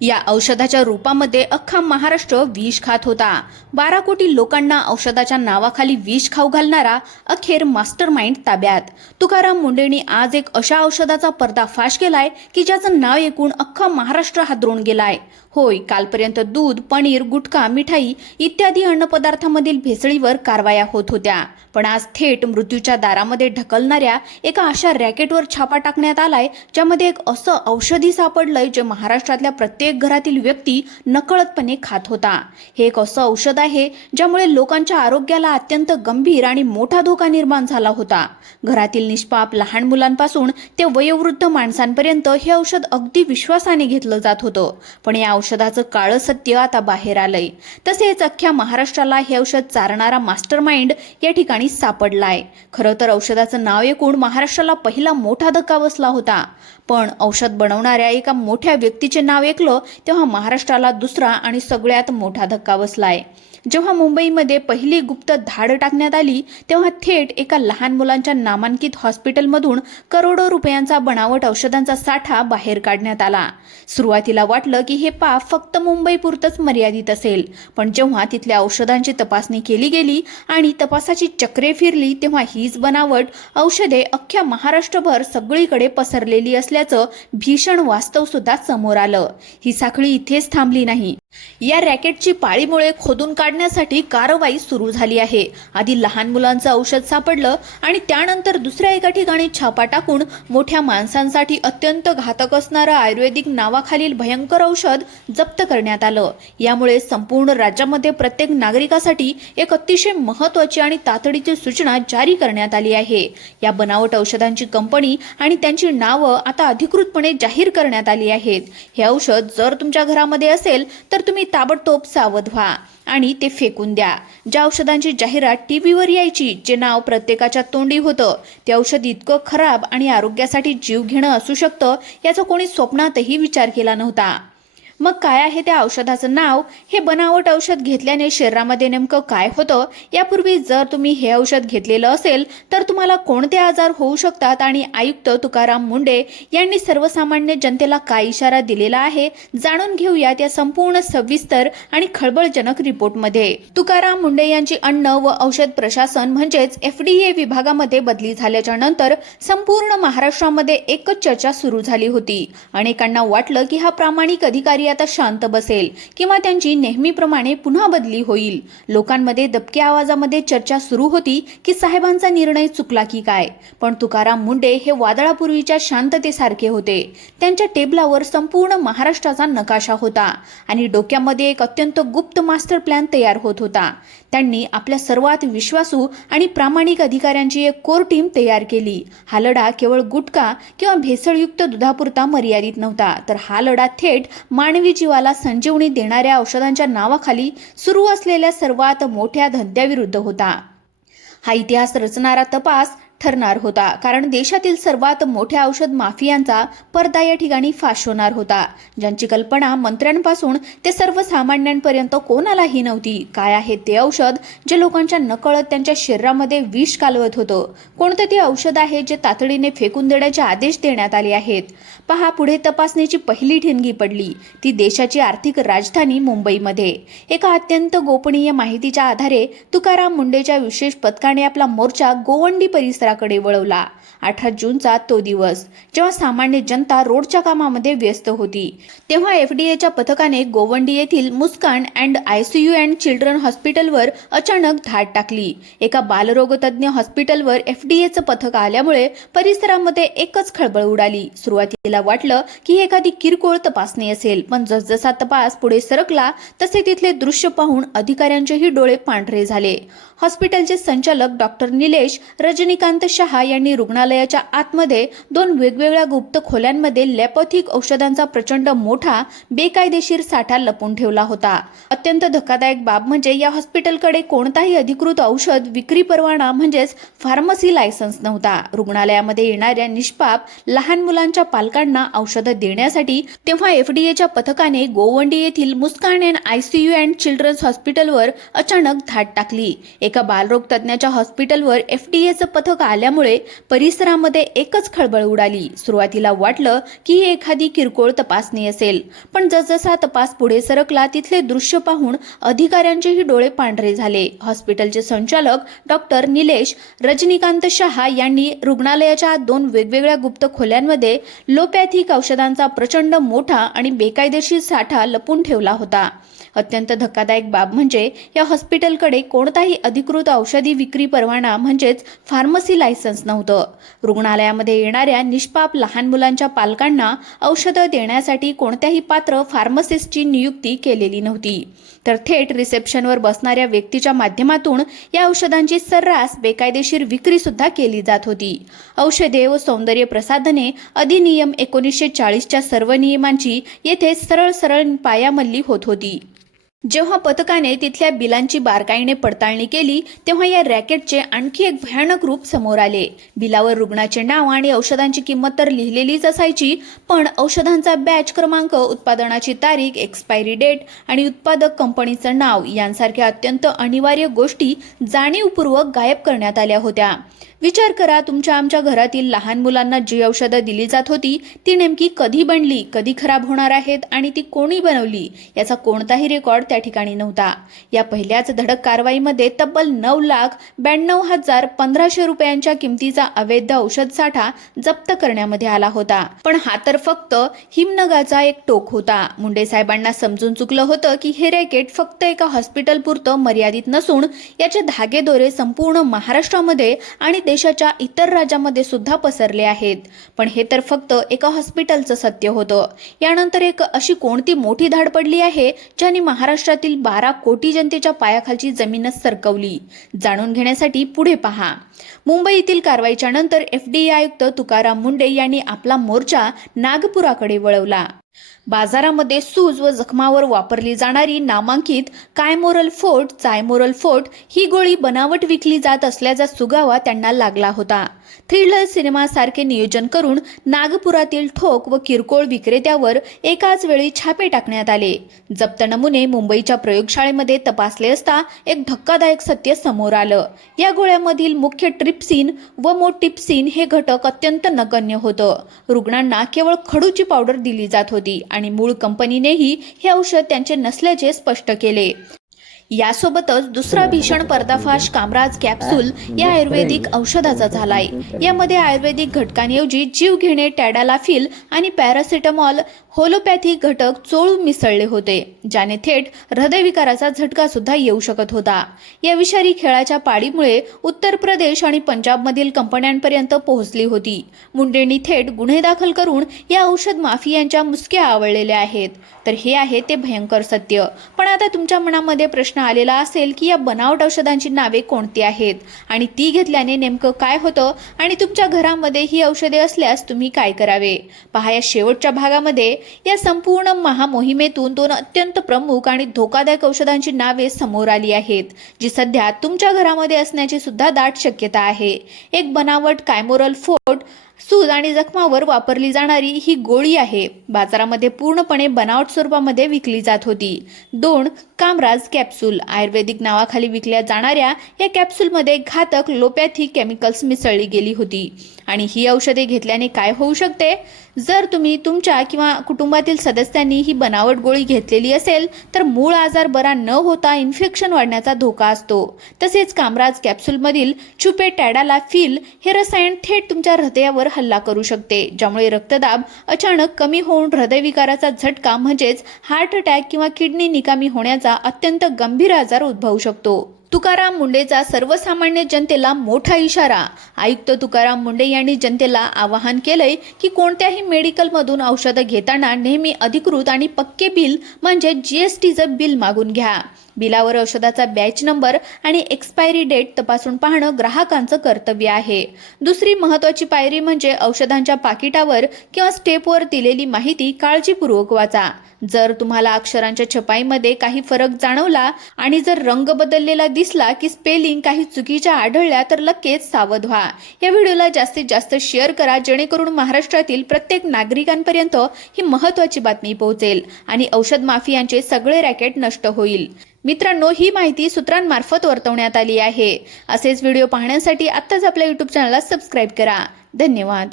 या औषधाच्या रूपामध्ये अख्खा महाराष्ट्र विष खात होता। 12 कोटी लोकांना औषधाच्या नावाखाली विष खाऊ घालणारा अखेर मास्टरमाइंड ताब्यात। तुकाराम मुंडेंनी आज एक अशा औषधाचा पर्दाफाश केलाय की ज्याचं नाव ऐकून अख्खा महाराष्ट्र हादरून गेलाय। होय, कालपर्यंत दूध, पनीर, गुटखा, मिठाई इत्यादी अन्नपदार्थांमधील भेसळीवर कारवाया होत होत्या, पण आज थेट मृत्यूच्या दारामध्ये ढकलणाऱ्या एका अशा रॅकेटवर छापा टाकण्यात आलाय ज्यामध्ये एक असं औषधी सापडलंय जे महाराष्ट्रातल्या प्रत्येक घरातील व्यक्ती नकळतपणे खात होता। हे एक असं औषध आहे ज्यामुळे लोकांच्या आरोग्याला अत्यंत गंभीर आणि मोठा धोका निर्माण झाला होता। घरातील निष्पाप लहान मुलांपासून ते वयोवृद्ध माणसांपर्यंत हे औषध अगदी विश्वासाने घेतलं जात होतं, पण या औषधाचं काळं सत्य आता बाहेर आलंय। तसेच अख्ख्या महाराष्ट्राला हे औषध चारणारा मास्टरमाइंड या ठिकाणी सापडलाय। खरं तर औषधाचं नाव ऐकून महाराष्ट्राला पहिला मोठा धक्का बसला होता, पण औषध बनवणाऱ्या एका मोठ्या व्यक्तीचे नाव ऐकलं तेव्हा महाराष्ट्राला दुसरा आणि सगळ्यात मोठा धक्का बसलाय। जेव्हा मुंबईमध्ये पहिली गुप्त धाड टाकण्यात आली तेव्हा थेट एका लहान मुलांच्या नामांकित हॉस्पिटलमधून करोडो रुपयांचा बनावट औषधांचा साठा बाहेर काढण्यात आला। सुरुवातीला वाटलं की हे पाप फक्त मुंबईपुरतच मर्यादित असेल, पण जेव्हा तिथल्या औषधांची तपासणी केली गेली आणि तपासाची चक्रे फिरली तेव्हा हीच बनावट औषधे अख्ख्या महाराष्ट्रभर सगळीकडे पसरलेली असल्याचं भीषण वास्तव सुद्धा समोर आलं। ही साखळी इथेच थांबली नाही। या रॅकेटची पाळीमुळे खोदून काढण्यासाठी कारवाई सुरू झाली आहे। आधी लहान मुलांचं औषध सापडलं आणि त्यानंतर दुसऱ्या एका ठिकाणी छापा टाकून मोठ्या माणसांसाठी अत्यंत घातक असणारं आयुर्वेदिक नावाखालील भयंकर औषध जप्त करण्यात आलं। यामुळे संपूर्ण राज्यामध्ये प्रत्येक नागरिकासाठी एक अतिशय महत्त्वाची आणि तातडीची सूचना जारी करण्यात आली आहे। या बनावट औषधांची कंपनी आणि त्यांची नावं आता अधिकृतपणे जाहीर करण्यात आली आहेत। हे औषध जर तुमच्या घरामध्ये असेल तर तुम्ही ताबडतोब सावध व्हा आणि ते फेकून द्या। ज्या औषधांची जाहिरात टीव्हीवर यायची, जे नाव प्रत्येकाच्या तोंडी होतं, ते औषध इतकं खराब आणि आरोग्यासाठी जीव घेणं असू शकतं याचा कोणी स्वप्नातही विचार केला नव्हता। मग काय आहे त्या औषधाचं नाव? हे बनावट औषध घेतल्याने शरीरामध्ये नेमकं काय होतं? यापूर्वी जर तुम्ही हे औषध घेतलेलं असेल तर तुम्हाला कोणते आजार होऊ शकतात आणि आयुक्त तुकाराम मुंडे यांनी सर्वसामान्य जनतेला काय इशारा दिलेला आहे, जाणून घेऊयात या संपूर्ण सविस्तर आणि खळबळजनक रिपोर्टमध्ये। तुकाराम मुंडे यांची अन्न व औषध प्रशासन म्हणजेच FDA विभागामध्ये बदली झाल्याच्या नंतर संपूर्ण महाराष्ट्रामध्ये एकच चर्चा सुरू झाली होती। अनेकांना वाटलं की हा प्रामाणिक अधिकारी आता शांत बसेल किंवा त्यांची नेहमीप्रमाणे पुन्हा बदली होईल। लोकांमध्ये दबक्या आवाजामध्ये चर्चा सुरू होती की साहेबांचा निर्णय चुकला की काय, पण तुकाराम मुंडे हे वादळापूर्वीच्या शांततेसारखे होते। त्यांच्या टेबलावर संपूर्ण महाराष्ट्राचा नकाशा होता आणि डोक्यामध्ये एक अत्यंत गुप्त मास्टर प्लॅन तयार होत होता। त्यांनी आपल्या सर्वात विश्वासू आणि प्रामाणिक अधिकाऱ्यांची एक कोर टीम तयार केली। हा लढा केवळ गुटखा किंवा भेसळयुक्त दुधापुरता मर्यादित नव्हता, तर हा लढा थेट मानवी जीवाला संजीवनी देणाऱ्या औषधांच्या नावाखाली सुरू असलेल्या सर्वात मोठ्या धंद्याविरुद्ध होता। हा इतिहास रचणारा तपास ठरणार होता, कारण देशातील सर्वात मोठ्या औषध माफियांचा पडदा या ठिकाणी फाश होणार होता, ज्यांची कल्पना मंत्र्यांपासून ते सर्वसामान्यांपर्यंत कोणालाही नव्हती। काय आहे ते औषध जे लोकांच्या नकळत त्यांच्या शरीरामध्ये विष कालवत होतं? कोणतं ते औषध आहे जे तातडीने फेकून देण्याचे आदेश देण्यात आले आहेत? पहा, पुढे तपासणीची पहिली ठिणगी पडली ती देशाची आर्थिक राजधानी मुंबईमध्ये। एका अत्यंत गोपनीय माहितीच्या आधारे तुकाराम मुंडेच्या विशेष पथकाने आपला मोर्चा गोवंडी परिसराकडे वळवला। 18 जूनचा तो दिवस जेव्हा सामान्य जनता रोडच्या कामामध्ये व्यस्त होती, तेव्हा FDAच्या पथकाने गोवंडी येथील मुस्कान अँड ICU अँड चिल्ड्रन हॉस्पिटलवर अचानक धाड टाकली। एका बालरोगतज्ञ हॉस्पिटलवर FDAचं पथक आल्यामुळे परिसरामध्ये एकच खळबळ उडाली। सुरुवातीला वाटलं की एखादी किरकोळ तपासणी असेल, पण जसजसा तपास पुढे सरकला तसे तिथले दृश्य पाहून अधिकाऱ्यांचेही डोळे पांढरे झाले। हॉस्पिटलचे संचालक डॉक्टर निलेश रजनीकांत शहा यांनी रुग्णालयाच्या आतमध्ये 2 वेगवेगळ्या गुप्त खोल्यांमध्ये लॅपॅथिक औषधांचा प्रचंड मोठा बेकायदेशीर साठा लपून ठेवला होता। अत्यंत धक्कादायक बाब म्हणजे या हॉस्पिटलकडे कोणताही अधिकृत औषध विक्री परवाना म्हणजेच फार्मसी लायसन्स नव्हता. रुग्णालयामध्ये येणाऱ्या निष्पाप लहान मुलांच्या पालकांना औषधं देण्यासाठी तेव्हा एफडीएच्या पथकाने गोवंडी येथील मुस्कान अँड आयसीयू अँड चिल्ड्रन्स हॉस्पिटलवर अचानक धाड टाकली. एका बालरोग तज्ज्ञाच्या हॉस्पिटलवर एफडीएचं पथक आल्यामुळे परिसरामध्ये एकच खळबळ उडाली. सुरुवातीला वाटलं की ही एखादी किरकोळ तपासणी असेल, पण जसजसा तपास पुढे सरकला तिथले दृश्य पाहून अधिकाऱ्यांचेही डोळे पांढरे झाले. हॉस्पिटलचे संचालक डॉक्टर निलेश रजनीकांत शहा यांनी रुग्णालयाच्या 2 वेगवेगळ्या गुप्त खोल्यांमध्ये लोपॅथिक औषधांचा प्रचंड मोठा आणि बेकायदेशीर साठा लपून ठेवला होता. अत्यंत धक्कादायक बाब म्हणजे या हॉस्पिटलकडे कोणताही अधिकृत औषधी विक्री परवाना म्हणजेच फार्मसी लायसन्स नव्हतं. रुग्णालयामध्ये येणाऱ्या निष्पाप लहान मुलांच्या पालकांना औषधं देण्यासाठी कोणत्याही पात्र फार्मासिस्टची नियुक्ती केलेली नव्हती. तर थेट रिसेप्शनवर बसणाऱ्या व्यक्तीच्या माध्यमातून या औषधांची सर्रास बेकायदेशीर विक्री सुद्धा केली जात होती. औषधे व सौंदर्य प्रसाधने अधिनियम 1940च्या सर्व नियमांची येथे सरळ पायामल्ली होत होती. जेव्हा पथकाने तिथल्या बिलांची बारकाईने पडताळणी केली तेव्हा या रॅकेटचे आणखी एक भयानक रूप समोर आले. बिलावर रुग्णाचे नाव आणि औषधांची किंमत तर लिहिलेलीच असायची, पण औषधांचा बॅच क्रमांक, उत्पादनाची तारीख, एक्सपायरी डेट आणि उत्पादक कंपनीचं नाव यांसारख्या अत्यंत अनिवार्य गोष्टी जाणीवपूर्वक गायब करण्यात आल्या होत्या. विचार करा, आमच्या घरातील लहान मुलांना जी औषधं दिली जात होती ती नेमकी कधी बनली, कधी खराब होणार आहेत आणि ती कोणी बनवली याचा कोणताही रेकॉर्ड त्या ठिकाणी नव्हता. या पहिल्याच धडक कारवाईमध्ये तब्बल 9,92,1500 रुपयांच्या किमतीचा अवैध औषध साठा जप्त करण्यामध्ये आला होता. पण हा तर फक्त हिमनगाचा एक टोक होता. मुंडे साहेबांना समजून चुकलं होतं की हे रॅकेट फक्त एका हॉस्पिटलपुरतं मर्यादित नसून याचे धागेदोरे संपूर्ण महाराष्ट्रामध्ये आणि देशाच्या इतर राज्यांमध्ये सुद्धा पसरले आहेत. पण हे तर फक्त एका हॉस्पिटलचं सत्य होतं. यानंतर एक अशी कोणती मोठी धाड पडली आहे ज्याने महाराष्ट्रातील 12 कोटी जनतेच्या पायाखालची जमीनच सरकवली. जाणून घेण्यासाठी पुढे पहा. मुंबईतील कारवाईच्या नंतर एफडीए आयुक्त तुकाराम मुंडे यांनी आपला मोर्चा नागपुराकडे वळवला. बाजारामध्ये सूज व जखमावर वापरली जाणारी नामांकित चायमोरल फोर्ट ही गोळी बनावट विकली जात असल्याचा सुगावा त्यांना लागला होता. थ्रिलर सिनेमासारखे नियोजन करून नागपुरातील ठोक व किरकोळ विक्रेत्यावर एकाच वेळी छापे टाकण्यात आले. जप्त नमुने मुंबईच्या प्रयोगशाळेमध्ये तपासले असता एक धक्कादायक सत्य समोर आलं. या गोळ्यामधील मुख्य ट्रिप्सिन व मोटिप्सिन हे घटक अत्यंत नगण्य होतं. रुग्णांना केवळ खडूची पावडर दिली जात होती आणि मूळ कंपनीनेही हे औषध त्यांचे नसल्याचे स्पष्ट केले. यासोबतच दुसरा भीषण पर्दाफाश कामराज कॅप्सूल या आयुर्वेदिक औषधाचा झालाय. यामध्ये आयुर्वेदिक घटकांऐवजी जीवघेणे टॅडालाफिल आणि पॅरासिटामॉल होलोपॅथिक घटक चोळून मिसळले होते, ज्याने थेट हृदयविकाराचा झटका सुद्धा येऊ शकत होता. या विषारी खेळाच्या पाळीमुळे उत्तर प्रदेश आणि पंजाबमधील कंपन्यांपर्यंत पोहोचली होती. मुंडेंनी थेट गुन्हे दाखल करून या औषध माफियांच्या मुसक्या आवळलेल्या आहेत. तर हे आहे ते भयंकर सत्य. पण आता तुमच्या मनामध्ये प्रश्न आलेला असेल की या बनावट औषधांची नावे कोणती आहेत आणि ती घेतल्याने नेमकं काय होतं आणि तुमच्या घरामध्ये ही औषधे असल्यास तुम्ही काय करावे. पहा, या शेवटच्या भागामध्ये या संपूर्ण महामोहिमेतून 2 अत्यंत प्रमुख आणि धोकादायक औषधांची नावे समोर आली आहेत, जी सध्या तुमच्या घरामध्ये असण्याची सुद्धा दाट शक्यता आहे. एक बनावट कायमोरल फोर्ट सूज आणि जखमावर वापरली जाणारी ही गोळी आहे. बाजारामध्ये पूर्णपणे बनावट स्वरूपामध्ये विकली जात होती. 2 कामराज कॅप्सूल आयुर्वेदिक नावाखाली विकल्या जाणाऱ्या या कॅप्सूलमध्ये घातक लोपॅथिक केमिकल्स मिसळली गेली होती. आणि ही औषधे घेतल्याने काय होऊ शकते? जर तुम्ही तुमच्या किंवा कुटुंबातील सदस्यांनी ही बनावट गोळी घेतलेली असेल तर मूळ आजार बरा न होता इन्फेक्शन वाढण्याचा धोका असतो. तसेच कामराज कॅप्सूलमधील छुपे टॅडालाफिल हे रसायन थेट तुमच्या हृदयावर हल्ला करू शकते, ज्यामुळे रक्तदाब अचानक कमी होऊन हृदयविकाराचा झटका म्हणजेच हार्ट अटॅक किंवा किडनी निकामी होण्याचा अत्यंत गंभीर आजार उद्भवू शकतो. तुकाराम मुंडेचा सर्वसामान्य जनतेला मोठा इशारा. आयुक्त तुकाराम मुंडे यांनी जनतेला आवाहन केलंय की कोणत्याही मेडिकलमधून औषधं घेताना नेहमी अधिकृत आणि पक्के बिल म्हणजे GSTचं बिल मागून घ्या. बिलावर औषधाचा बॅच नंबर आणि एक्सपायरी डेट तपासून पाहणं ग्राहकांचं कर्तव्य आहे. दुसरी महत्त्वाची पायरी म्हणजे औषधांच्या पाकिटावर किंवा स्टेपवर दिलेली माहिती काळजीपूर्वक वाचा. जर तुम्हाला अक्षरांच्या छपाईमध्ये काही फरक जाणवला आणि जर रंग बदललेला दिसला की स्पेलिंग काही चुकीच्या आढळल्या तर लगेच सावध व्हा. या व्हिडिओला जास्तीत जास्त शेअर करा जेणेकरून महाराष्ट्रातील प्रत्येक नागरिकांपर्यंत ही महत्त्वाची बातमी पोहोचेल आणि औषध माफियांचे सगळे रॅकेट नष्ट होईल. मित्रांनो, ही माहिती सूत्रांमार्फत वर्तवण्यात आली आहे. असेच व्हिडिओ पाहण्यासाठी आत्ताच आपल्या YouTube चॅनलला सबस्क्राईब करा. धन्यवाद.